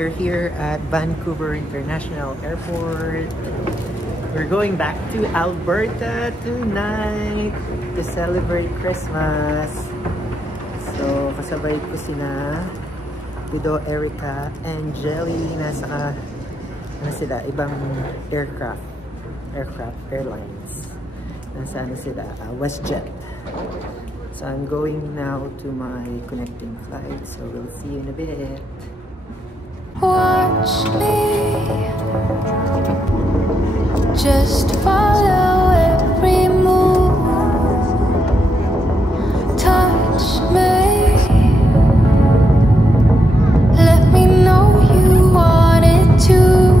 we're here at Vancouver International Airport. We're going back to Alberta tonight to celebrate Christmas. So, kasabay ko sina Guido, Erica, and Jelly. Nasa sila? Ibang airlines. Nasa sila? WestJet. So I'm going now to my connecting flight, so we'll see you in a bit. Watch me, just follow every move, touch me, let me know you want it too.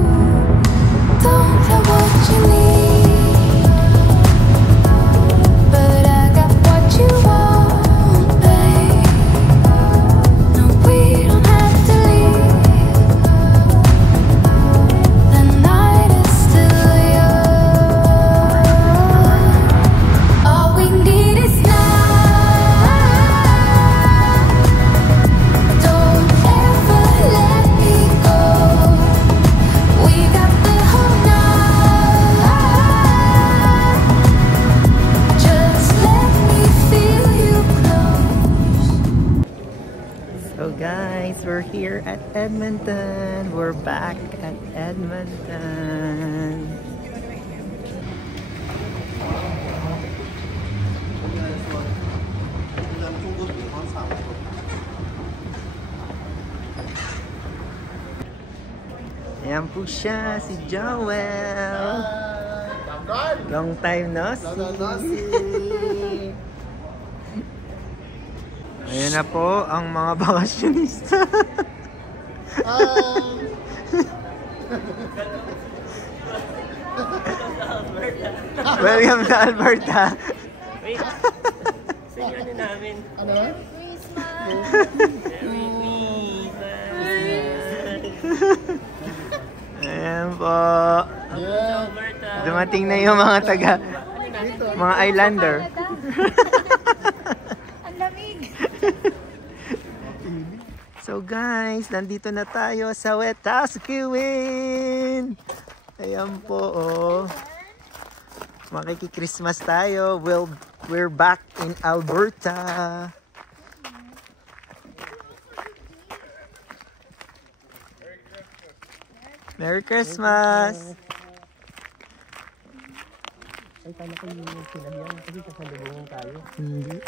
Don't have what you need, but I got what you want. So guys, we're here at Edmonton. We're back at Edmonton. Ayan po siya, si Joel. Long time no see. Ayan na po ang mga bakasyonista. Welcome to Alberta. Wait, sa'yo ano namin? Ano? Christmas! Ayan po. Yeah. Dumating na yung mga mga islander. Ang lamig! So guys, nandito na tayo sa Wetaskiwin. Ayan po, oh. Makiki-Christmas tayo. We're back in Alberta. Merry Christmas! Ay, tama ko yung sinabihan kasi kasalubungan tayo. Hindi.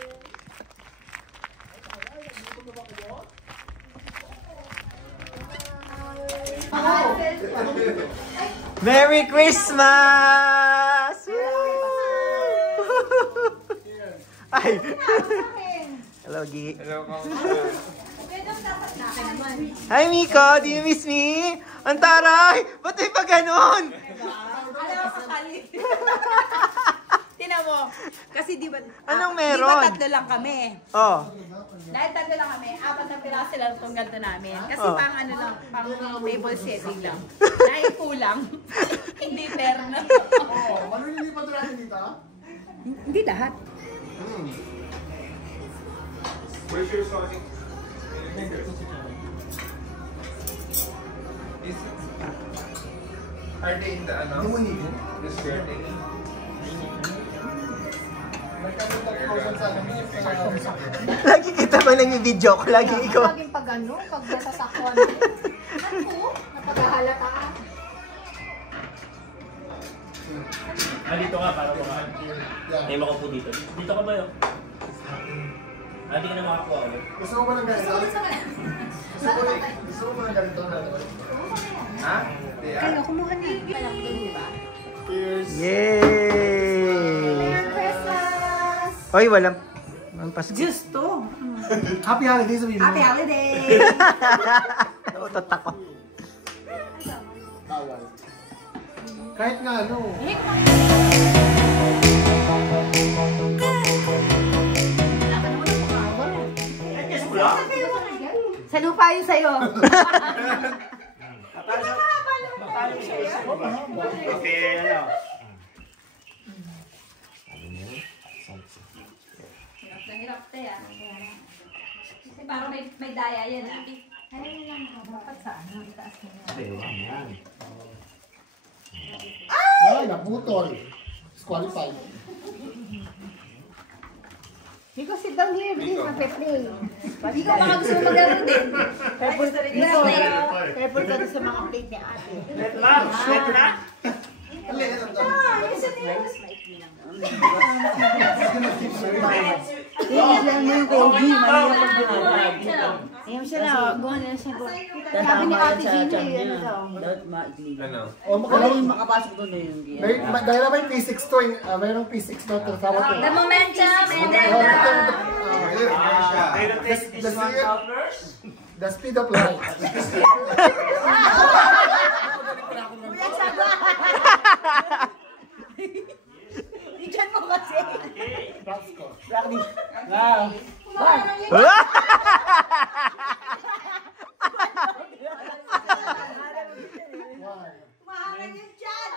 Merry Christmas! Ay! Hello, Gi. Hello, Hi, Miko! Do you miss me? Ang taray! Ba't may pa ganon? Alam ko kali. Tinan mo. Kasi di ba... Anong Di meron? ba tatlo lang kami? Oh. Dahil tatlo lang kami, 4 na piraso lang itong ganito namin. Kasi Oh. pang ano lang, pang table setting lang. Dahil kulang. Hindi fair na. Ano hindi pa natin dito? Hindi lahat. Where's your sorting? Are they in the the skirting? Lagi kita ba nang i-video ko? Lagi ikaw. Laging pag ano, pag nasasakwan. Ano? Napaghahalata. Dito ka para kumain. Ay, makupo dito. Dito ka ba yun? Hindi ka na makakuha ulit. Gusto mo ba ng ganito? Gusto mo ba ng ganito? Ha? Kayo, kumuha na. Alam ko, di ba? Cheers! Yay! Christmas! Oy, walang Pasko. Just to. Happy holidays, Amigo! Happy holiday! Nautot ako. Bawal. Kahit nga ano. Sa lupa yun sa'yo. Okay, ano? Hirap tayo. Kasi parang may daya yan. Ay, naputol. Disqualified. Nico, sit down here, please. Magpe-play. Nico, baka gusto mo maglaro din. Careful ka sa mga plate ni ate. Let lang. Let lang. Ayaw siya na, guhan na siya. Sabi ni ate Gina, ano daw? Ano? O, makapasok doon yung dahil na may P6 to, mayroong P6 to, tawag ko. The momentum and then The speed of light. Diyan mo kasi. Mahangan yung chan.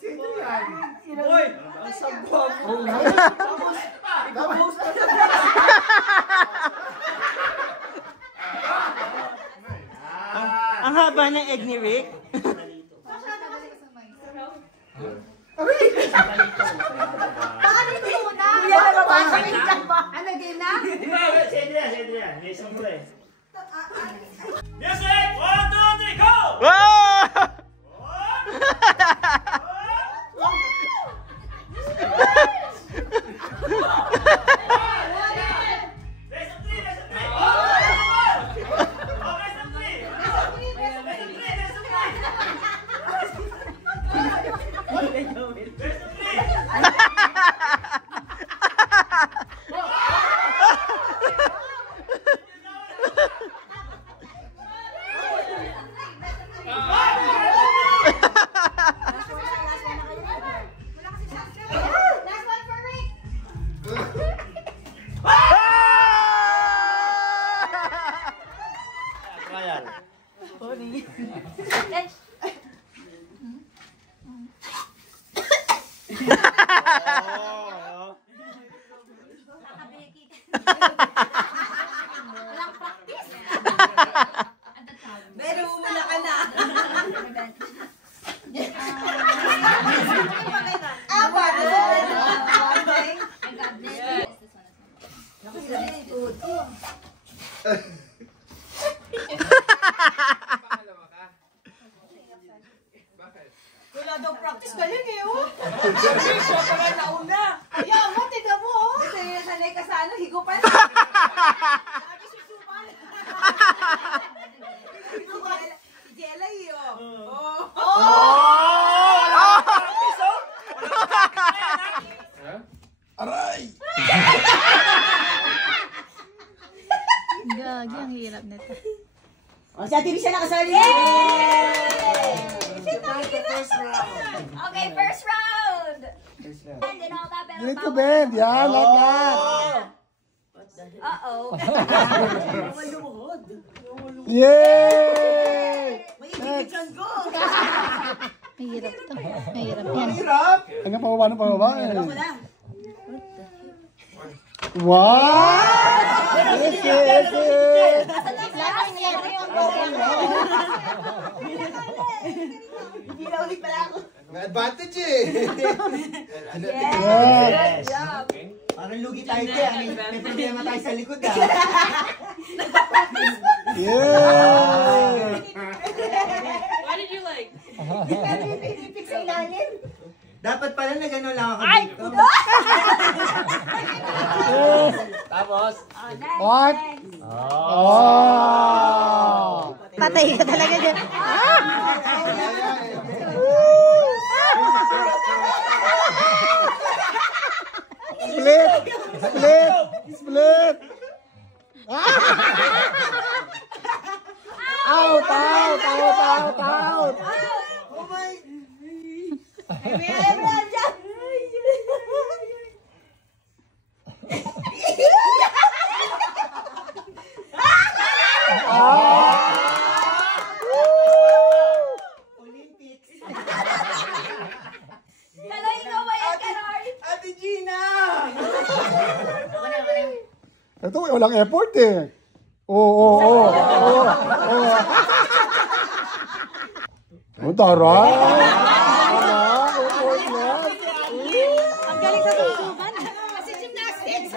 Sino yan? Uy! Ang sabog! Ang haba ng egg ni Rick. Baka hindi mo na. Ano, game na? Di ba? Si Adrian. May isang mula eh. Music! 1, 2, 3, go! Pero muna ka na. Wala daw practice ka lang eh, oh. Siya pala nauna. Kaya mo, tiga mo, oh. Sanay ka sa ano, higupan. Sabi susupan. Si Jelay, oh. Gagi, ang hirap nito. O, si Ate Lisa nakasali. Okay, first round! And then all that Bend to bend. Yan, lahat. Uh-oh. Yay! Mahirap to. Mahirap yan. Hanggang pababa. Wow! Yes. May advantage eh. Yes. Parang lugi tayo kaya. May problema tayo sa likod ah. Yay! What did you like? Dapat pala na gano'n lang ako dito. Tapos? What? Oh! Patay ka talaga dyan. Split! Out! Oh my! Olympics! walang effort eh. Oo. Ang taray. Ang galing sa sumsuban. Kasi gymnastics.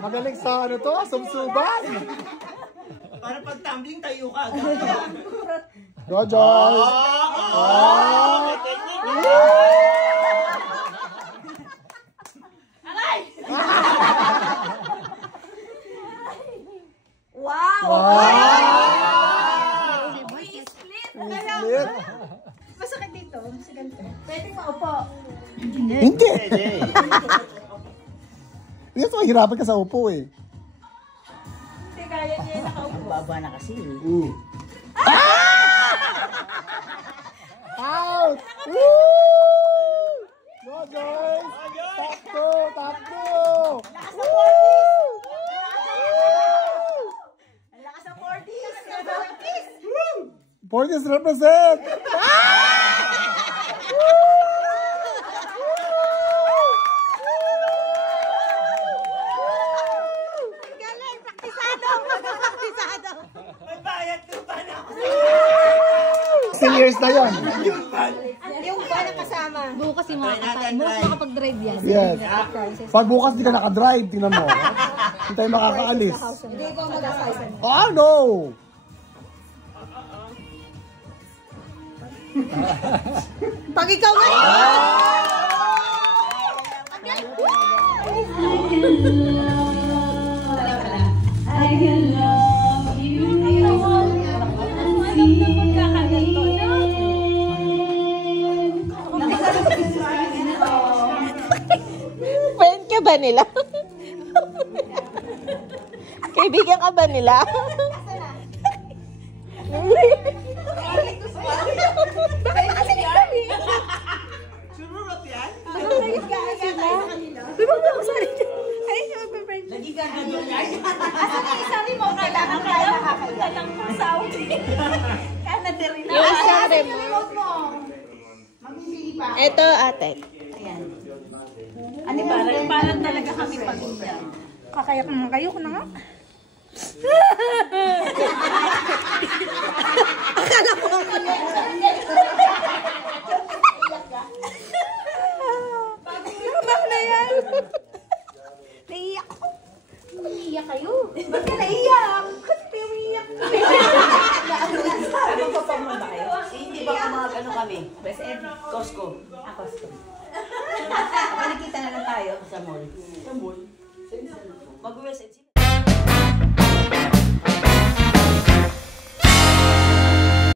Magaling sa ano to, sumsuban. Para pag tumbling tayo ka. Go, Joyce. Wow! Split! Split. Masakit dito. Sa ganito. Pwede maupo. Hindi. Hindi ito mahirapan ka sa upo eh. Hindi kaya niya nakaupo. Baba na kasi. Out! Woo! Go, Joyce! Takbo! Ang lakas ng 40s! 40s represent! Galing! Praktisado! Praktisado! May bayad ko pa na ako. Seniors na yun. Yung ba na kasama? Bukas yung mga kasama. Bukas makapag-drive yan. Yes. Pag bukas di ka nakadrive, tingnan mo. Hindi tayo makakaalis. Hindi ko mag-asaysan. Oh, no! Pag ikaw nga! I can love you. Friend ka ba nila? Kaibigan ka ba nila? Bakit kasi kami? Sumurot yan? Di ba ba ako sorry? Ay, siya mag-friend. Lagi ka na doon yan. Sabi mo, kailangan kaya nakakaya. Lang po Saudi. Canada rin. Yung sabi mo. Ito, ate. Ano ba? Parang talaga kami pamilya. Kakaya ko naman kayo. Ko na nga.